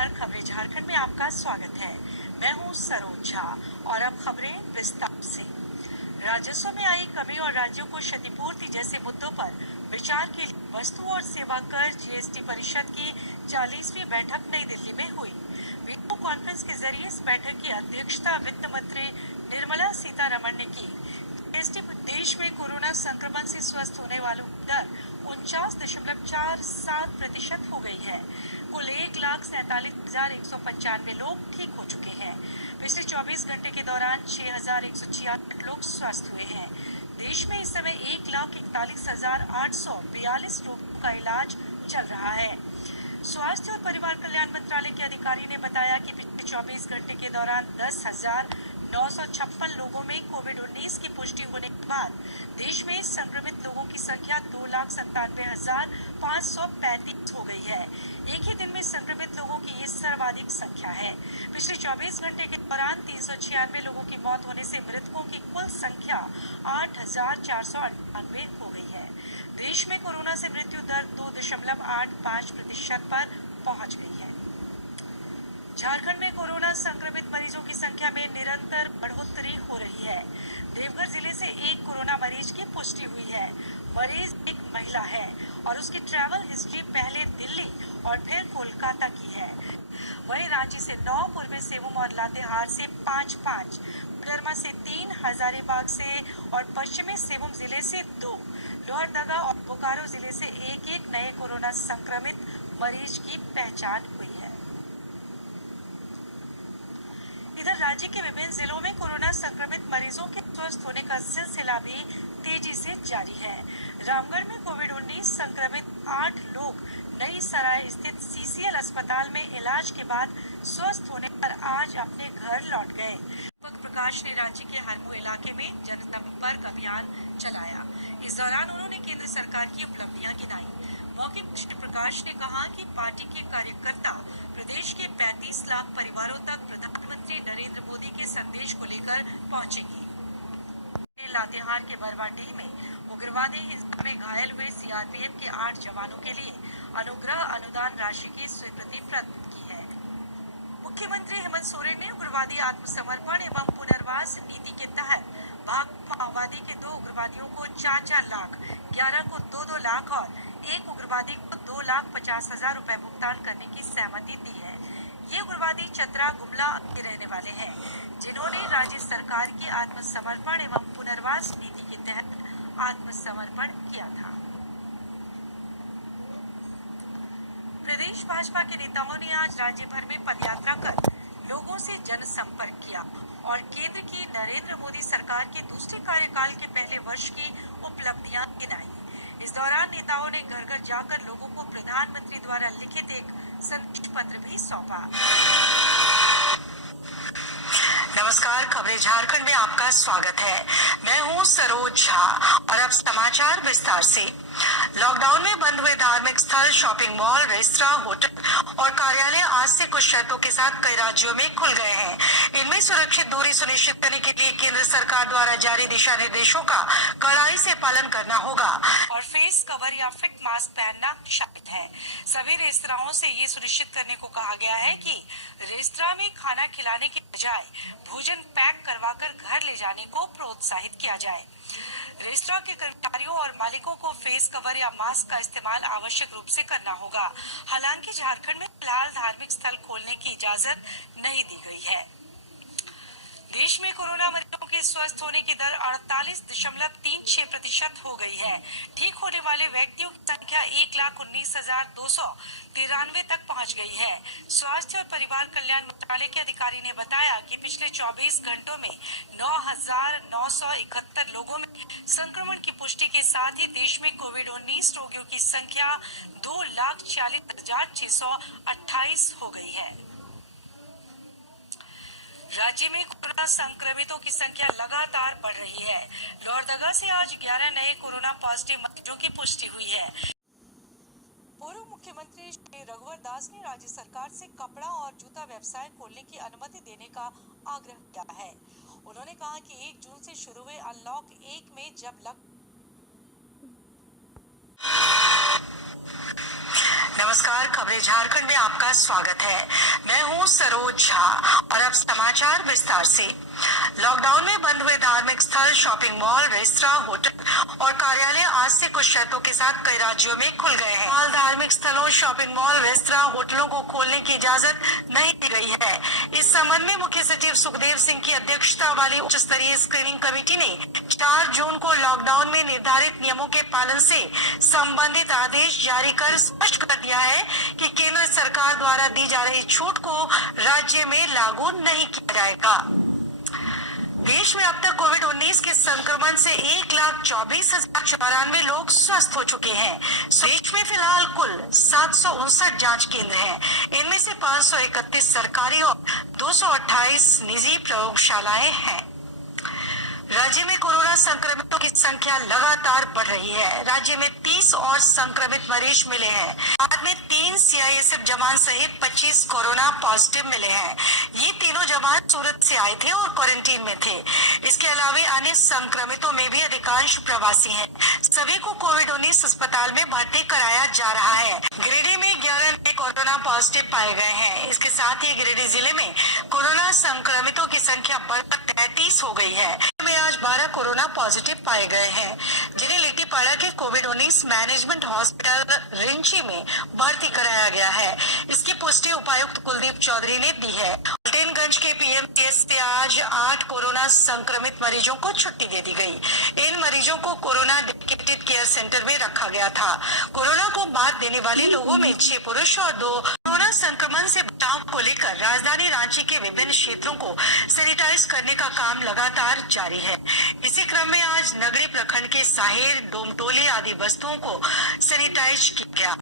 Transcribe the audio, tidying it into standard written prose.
नमस्कार, खबरें झारखंड में आपका स्वागत है। मैं हूं सरोज झा और अब खबरें विस्तार से। राजस्व में आई कमी और राज्यों को क्षतिपूर्ति जैसे मुद्दों पर विचार के लिए वस्तु और सेवा कर जीएसटी परिषद की 40वीं बैठक नई दिल्ली में हुई। वीडियो कॉन्फ्रेंस के जरिए इस बैठक की अध्यक्षता वित्त मंत्री निर्मला सीतारमण ने की। जीएसटी देश में कोरोना संक्रमण से स्वस्थ होने वालों की दर 49.47% हो गई है। कुल 1,47,195 लोग ठीक हो चुके हैं। पिछले 24 घंटे के दौरान 6,166 लोग स्वस्थ हुए हैं। देश में इस समय 1,41,842 रोगियों का इलाज चल रहा है। स्वास्थ्य और परिवार कल्याण मंत्रालय के अधिकारी ने बताया कि पिछले 24 घंटे के दौरान 10,956 लोगों में कोविड-19 की पुष्टि होने के बाद देश में संक्रमित लोगों की संख्या 2,97,535 हो गई है। एक ही दिन में संक्रमित लोगों की ये सर्वाधिक संख्या है। पिछले 24 घंटे के दौरान 396 लोगों की मौत होने से मृतकों की कुल संख्या 8,498 हो गई है। देश में कोरोना से मृत्यु दर 2.85% पर पहुंच गई है। झारखंड में कोरोना संक्रमित मरीजों की संख्या में निरंतर बढ़ोतरी हो रही है। देवघर जिले से एक कोरोना मरीज की पुष्टि हुई है। मरीज एक महिला है और उसकी ट्रैवल हिस्ट्री पहले दिल्ली और फिर कोलकाता की है। वहीं रांची से 9, पूर्वी सिंहभूम और लातेहार से 5-5, कोडरमा से 3, हजारीबाग से और पश्चिमी सिंहभूम जिले से 2, लोहरदगा और बोकारो जिले से 1-1 नए कोरोना संक्रमित मरीज की पहचान हुई है। इधर राज्य के विभिन्न जिलों में कोरोना संक्रमित मरीजों के स्वस्थ होने का सिलसिला भी तेजी से जारी है। रामगढ़ में कोविड-19 संक्रमित 8 लोग नई सराय स्थित सीसीएल अस्पताल में इलाज के बाद स्वस्थ होने पर आज अपने घर लौट गए। दीपक प्रकाश ने राज्य के हरमू इलाके में जनसंपर्क अभियान चलाया। इस दौरान उन्होंने केंद्र सरकार की उपलब्धियां गिनाई। मौके पर श्री प्रकाश ने कहा कि पार्टी के कार्यकर्ता प्रदेश के 35 लाख परिवारों तक प्रधानमंत्री नरेंद्र मोदी के संदेश को लेकर पहुंचेंगे। लातेहार के बरवाडीह में उग्रवादी हिंसा में घायल हुए सीआरपीएफ के 8 जवानों के लिए अनुग्रह अनुदान राशि की स्वीकृति प्राप्त की है। मुख्यमंत्री हेमंत सोरेन ने उग्रवादी आत्मसमर्पण एवं पुनर्वास नीति के तहत भाकपा माओवादी के 2 उग्रवादियों को 4-4 लाख, 11 को 2-2 लाख और 1 उग्रवादी को 2,50,000 रुपए भुगतान करने की सहमति दी है। ये उग्रवादी चतरा गुमला के रहने वाले हैं, जिन्होंने राज्य सरकार की आत्मसमर्पण एवं पुनर्वास नीति के तहत आत्मसमर्पण किया था। प्रदेश भाजपा के नेताओं ने आज राज्य भर में पदयात्रा कर लोगों से जनसंपर्क किया और केंद्र की नरेंद्र मोदी सरकार के दूसरे कार्यकाल के पहले वर्ष की उपलब्धियां गिनाई। इस दौरान नेताओं ने घर घर जाकर लोगों को प्रधानमंत्री द्वारा लिखित एक संदेश पत्र भी सौंपा। नमस्कार, खबरें झारखंड में आपका स्वागत है। मैं हूं सरोज झा और अब समाचार विस्तार से। लॉकडाउन में बंद हुए धार्मिक स्थल, शॉपिंग मॉल, रेस्तरां, होटल और कार्यालय आज से कुछ शर्तों के साथ कई राज्यों में खुल गए हैं। इनमें सुरक्षित दूरी सुनिश्चित करने के लिए केंद्र सरकार द्वारा जारी दिशा निर्देशों का कड़ाई से पालन करना होगा और फेस कवर या फिट मास्क पहनना शामिल है। सभी रेस्तराओं से ये सुनिश्चित करने को कहा गया है कि रेस्तरां में खाना खिलाने के बजाय भोजन पैक करवाकर घर ले जाने को प्रोत्साहित किया जाए। रेस्तरां के कर्मचारियों और मालिकों को फेस कवर या मास्क का इस्तेमाल आवश्यक रूप से करना होगा। हालांकि झारखंड में फिलहाल धार्मिक स्थल खोलने की इजाजत नहीं दी गई है। देश में कोरोना मरीजों के स्वस्थ होने की दर 48.36% हो गई है। ठीक होने वाले व्यक्तियों की संख्या 1,19,293 तक पहुंच गई है। स्वास्थ्य और परिवार कल्याण मंत्रालय के अधिकारी ने बताया कि पिछले 24 घंटों में 9,971 लोगों में संक्रमण की पुष्टि के साथ ही देश में कोविड-19 रोगियों की संख्या 2,40,628 हो गई है। राज्य में कोरोना संक्रमितों की संख्या लगातार बढ़ रही है। लोहरदगा से आज 11 नए कोरोना पॉजिटिव मरीजों की पुष्टि हुई है। पूर्व मुख्यमंत्री श्री रघुवर दास ने राज्य सरकार से कपड़ा और जूता व्यवसाय खोलने की अनुमति देने का आग्रह किया है। उन्होंने कहा कि 1 जून से शुरू हुए अनलॉक 1 में जब नमस्कार, खबरें झारखंड में आपका स्वागत है। मैं हूं सरोज झा और अब समाचार विस्तार से। लॉकडाउन में बंद हुए धार्मिक स्थल, शॉपिंग मॉल, रेस्तरां, होटल और कार्यालय आज से कुछ शर्तों के साथ कई राज्यों में खुल गए हैं। हाल धार्मिक स्थलों, शॉपिंग मॉल, रेस्तरां, होटलों को खोलने की इजाजत नहीं दी गई है। इस संबंध में मुख्य सचिव सुखदेव सिंह की अध्यक्षता वाली उच्च स्तरीय स्क्रीनिंग कमेटी ने 4 जून को लॉकडाउन में निर्धारित नियमों के पालन से संबंधित आदेश जारी कर स्पष्ट कर दिया है कि केंद्र सरकार द्वारा दी जा रही छूट को राज्य में लागू नहीं किया जाएगा। देश में अब तक कोविड-19 के संक्रमण से 1,24,094 लोग स्वस्थ हो चुके हैं। देश में फिलहाल कुल 759 जांच केंद्र हैं। इनमें से 531 सरकारी और 228 निजी प्रयोगशालाएं हैं। राज्य में कोरोना संक्रमितों की संख्या लगातार बढ़ रही है। राज्य में 30 और संक्रमित मरीज मिले हैं। बाद में 3 सीआईएसएफ जवान सहित 25 कोरोना पॉजिटिव मिले हैं। ये तीनों जवान सूरत से आए थे और क्वारंटीन में थे। इसके अलावा अन्य संक्रमितों में भी अधिकांश प्रवासी हैं। सभी को कोविड-19 अस्पताल में भर्ती कराया जा रहा है। गिरिडीह में 11 नए कोरोना पॉजिटिव पाए गए हैं। इसके साथ ही गिरिडीह जिले में कोरोना संक्रमितों की संख्या बढ़कर 33 हो गई है। आज 12 कोरोना पॉजिटिव पाए गए हैं, जिन्हें लिट्टीपाड़ा के कोविड-19 मैनेजमेंट हॉस्पिटल रिंची में भर्ती कराया गया है। इसकी पुष्टि उपायुक्त कुलदीप चौधरी ने दी है। उल्टेनगंज के पीएमसीएच से आज 8 कोरोना संक्रमित मरीजों को छुट्टी दे दी गई। इन मरीजों को कोरोना डेडिकेटेड केयर सेंटर में रखा गया था। कोरोना को मात देने वाले लोगों में 6 पुरुष और 2 कोरोना संक्रमण से बचाव को लेकर राजधानी रांची के विभिन्न क्षेत्रों को सैनिटाइज करने का काम लगातार जारी है। इसी क्रम में आज नगरी प्रखंड के साहेर, डोमटोली आदि बस्तियों को सैनिटाइज किया गया।